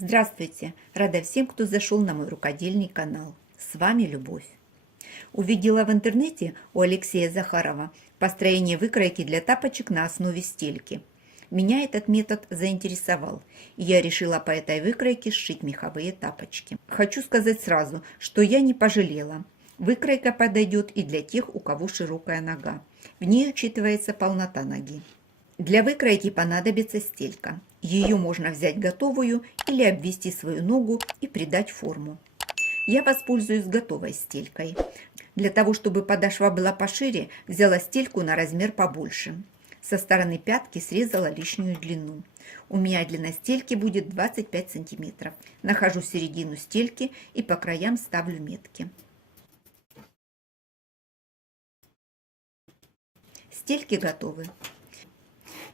Здравствуйте! Рада всем, кто зашел на мой рукодельный канал. С вами Любовь. Увидела в интернете у Алексея Захарова построение выкройки для тапочек на основе стельки. Меня этот метод заинтересовал, и я решила по этой выкройке сшить меховые тапочки. Хочу сказать сразу, что я не пожалела. Выкройка подойдет и для тех, у кого широкая нога. В ней учитывается полнота ноги. Для выкройки понадобится стелька. Ее можно взять готовую или обвести свою ногу и придать форму. Я воспользуюсь готовой стелькой. Для того, чтобы подошва была пошире, взяла стельку на размер побольше. Со стороны пятки срезала лишнюю длину. У меня длина стельки будет 25 см. Нахожу середину стельки и по краям ставлю метки. Стельки готовы.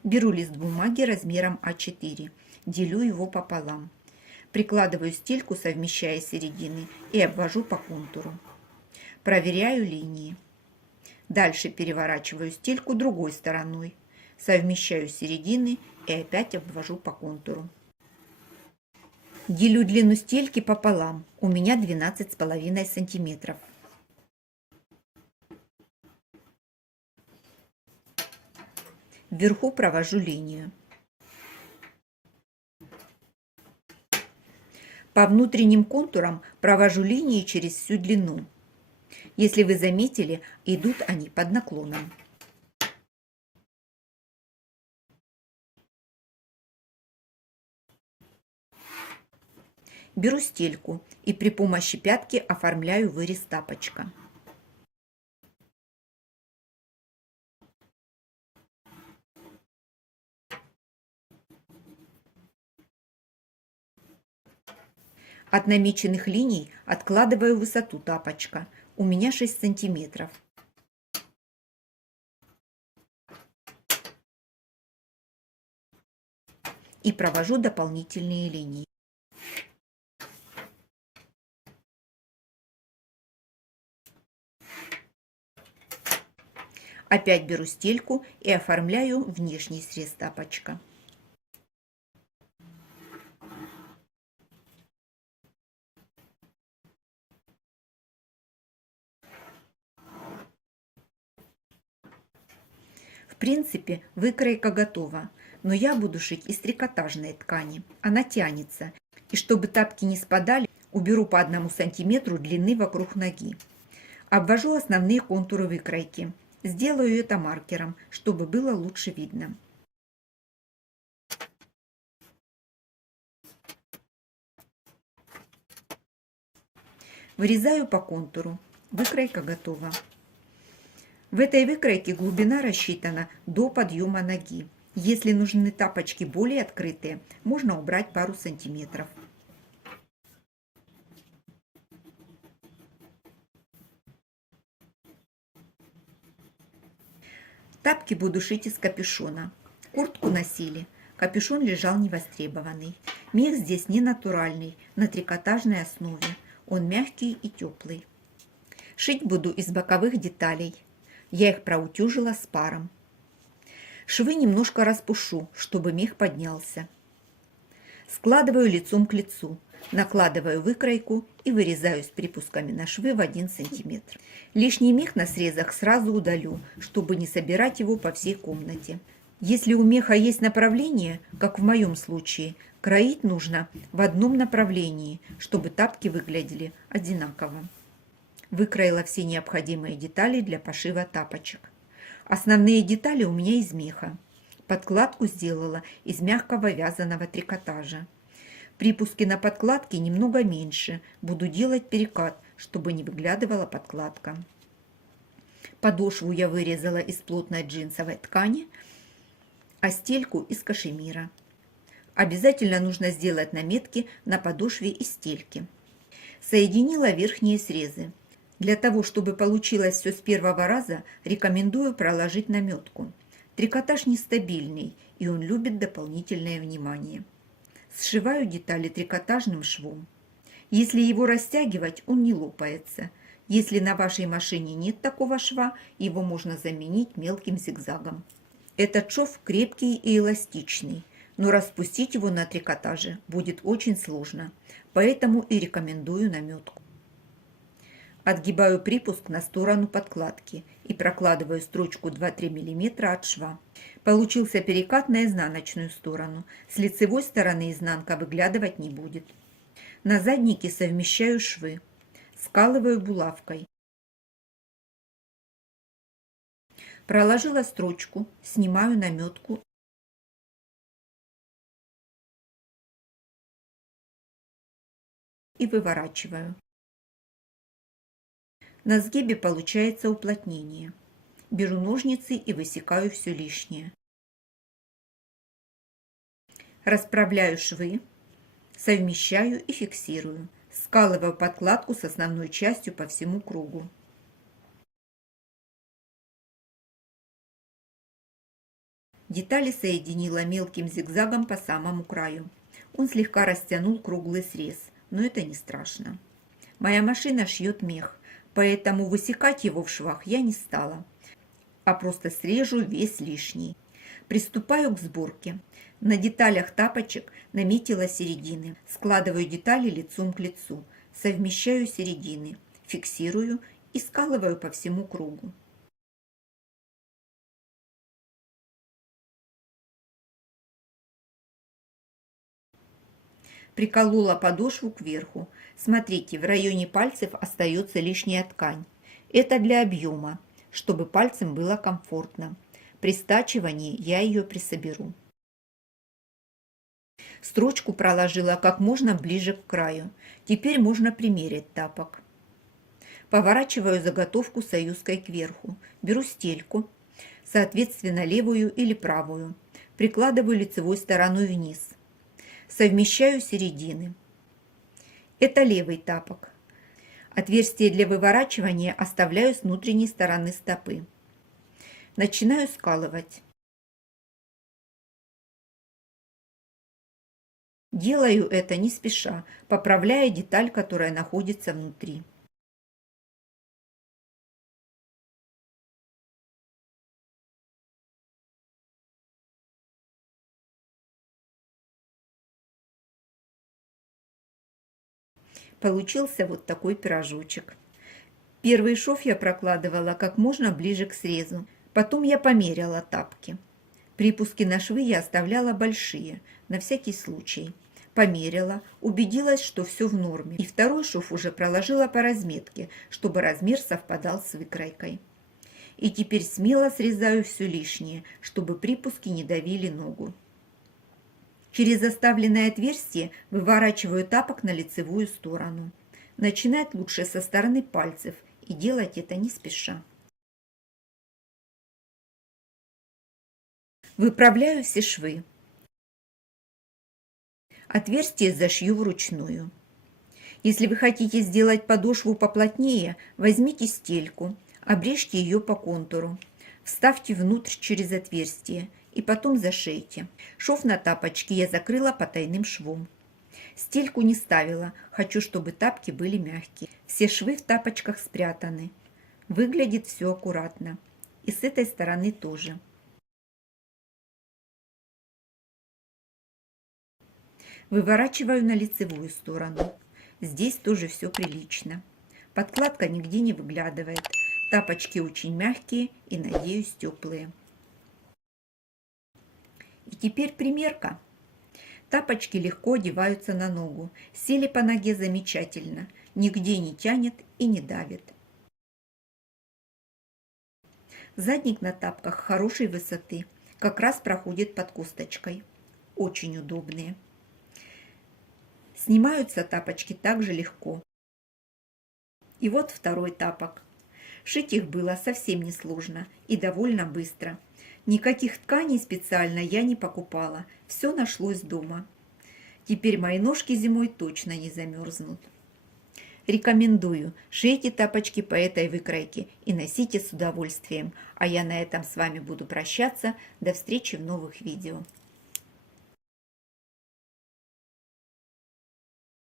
Беру лист бумаги размером А4, делю его пополам. Прикладываю стельку, совмещая середины, и обвожу по контуру. Проверяю линии. Дальше переворачиваю стельку другой стороной. Совмещаю середины и опять обвожу по контуру. Делю длину стельки пополам. У меня 12,5 сантиметров. Вверху провожу линию. По внутренним контурам провожу линии через всю длину. Если вы заметили, идут они под наклоном. Беру стельку и при помощи пятки оформляю вырез тапочка. От намеченных линий откладываю высоту тапочка. У меня 6 сантиметров. И провожу дополнительные линии. Опять беру стельку и оформляю внешний срез тапочка. В принципе, выкройка готова, но я буду шить из трикотажной ткани. Она тянется, и чтобы тапки не спадали, уберу по 1 сантиметру длины вокруг ноги. Обвожу основные контуры выкройки. Сделаю это маркером, чтобы было лучше видно. Вырезаю по контуру. Выкройка готова. В этой выкройке глубина рассчитана до подъема ноги. Если нужны тапочки более открытые, можно убрать пару сантиметров. Тапки буду шить из капюшона. Куртку носили. Капюшон лежал невостребованный. Мех здесь не натуральный, на трикотажной основе. Он мягкий и теплый. Шить буду из боковых деталей. Я их проутюжила с паром. Швы немножко распушу, чтобы мех поднялся. Складываю лицом к лицу, накладываю выкройку и вырезаю с припусками на швы в 1 сантиметр. Лишний мех на срезах сразу удалю, чтобы не собирать его по всей комнате. Если у меха есть направление, как в моем случае, кроить нужно в одном направлении, чтобы тапки выглядели одинаково. Выкроила все необходимые детали для пошива тапочек. Основные детали у меня из меха. Подкладку сделала из мягкого вязаного трикотажа. Припуски на подкладке немного меньше. Буду делать перекат, чтобы не выглядывала подкладка. Подошву я вырезала из плотной джинсовой ткани, а стельку из кашемира. Обязательно нужно сделать наметки на подошве из стельки. Соединила верхние срезы. Для того, чтобы получилось все с первого раза, рекомендую проложить наметку. Трикотаж нестабильный, и он любит дополнительное внимание. Сшиваю детали трикотажным швом. Если его растягивать, он не лопается. Если на вашей машине нет такого шва, его можно заменить мелким зигзагом. Этот шов крепкий и эластичный. но распустить его на трикотаже будет очень сложно, поэтому и рекомендую наметку. Отгибаю припуск на сторону подкладки и прокладываю строчку 2-3 мм от шва. Получился перекат на изнаночную сторону. С лицевой стороны изнанка выглядывать не будет. На заднике совмещаю швы. Скалываю булавкой. Проложила строчку, снимаю наметку и выворачиваю. На сгибе получается уплотнение. Беру ножницы и высекаю все лишнее. Расправляю швы, совмещаю и фиксирую. Скалываю подкладку с основной частью по всему кругу. Детали соединила мелким зигзагом по самому краю. Он слегка растянул круглый срез, но это не страшно. Моя машина шьет мех, поэтому высекать его в швах я не стала, а просто срежу весь лишний. Приступаю к сборке. На деталях тапочек наметила середины. Складываю детали лицом к лицу, совмещаю середины, фиксирую и скалываю по всему кругу. Приколола подошву кверху. Смотрите, в районе пальцев остается лишняя ткань. Это для объема, чтобы пальцем было комфортно. При стачивании я ее присоберу. Строчку проложила как можно ближе к краю. Теперь можно примерить тапок. Поворачиваю заготовку союзкой кверху. Беру стельку, соответственно левую или правую. Прикладываю лицевой стороной вниз. Совмещаю середины. Это левый тапок. Отверстие для выворачивания оставляю с внутренней стороны стопы. Начинаю скалывать. Делаю это не спеша, поправляя деталь, которая находится внутри. Получился вот такой пирожочек. Первый шов я прокладывала как можно ближе к срезу. Потом я померяла тапки. Припуски на швы я оставляла большие, на всякий случай. Померила, убедилась, что все в норме. И второй шов уже проложила по разметке, чтобы размер совпадал с выкройкой. И теперь смело срезаю все лишнее, чтобы припуски не давили ногу. Через оставленное отверстие выворачиваю тапок на лицевую сторону. Начинать лучше со стороны пальцев и делать это не спеша. Выправляю все швы. Отверстие зашью вручную. Если вы хотите сделать подошву поплотнее, возьмите стельку, обрежьте ее по контуру, вставьте внутрь через отверстие и потом зашейте. Шов на тапочке я закрыла потайным швом. Стельку не ставила, хочу, чтобы тапки были мягкие. Все швы в тапочках спрятаны. Выглядит все аккуратно. И с этой стороны тоже. Выворачиваю на лицевую сторону. Здесь тоже все прилично. Подкладка нигде не выглядывает. Тапочки очень мягкие и, надеюсь, теплые. И теперь примерка. Тапочки легко одеваются на ногу. Сели по ноге замечательно. Нигде не тянет и не давит. Задник на тапках хорошей высоты. Как раз проходит под косточкой. Очень удобные. Снимаются тапочки также легко. И вот второй тапок. Шить их было совсем несложно и довольно быстро. Никаких тканей специально я не покупала. Все нашлось дома. Теперь мои ножки зимой точно не замерзнут. Рекомендую. Шейте тапочки по этой выкройке и носите с удовольствием. А я на этом с вами буду прощаться. До встречи в новых видео.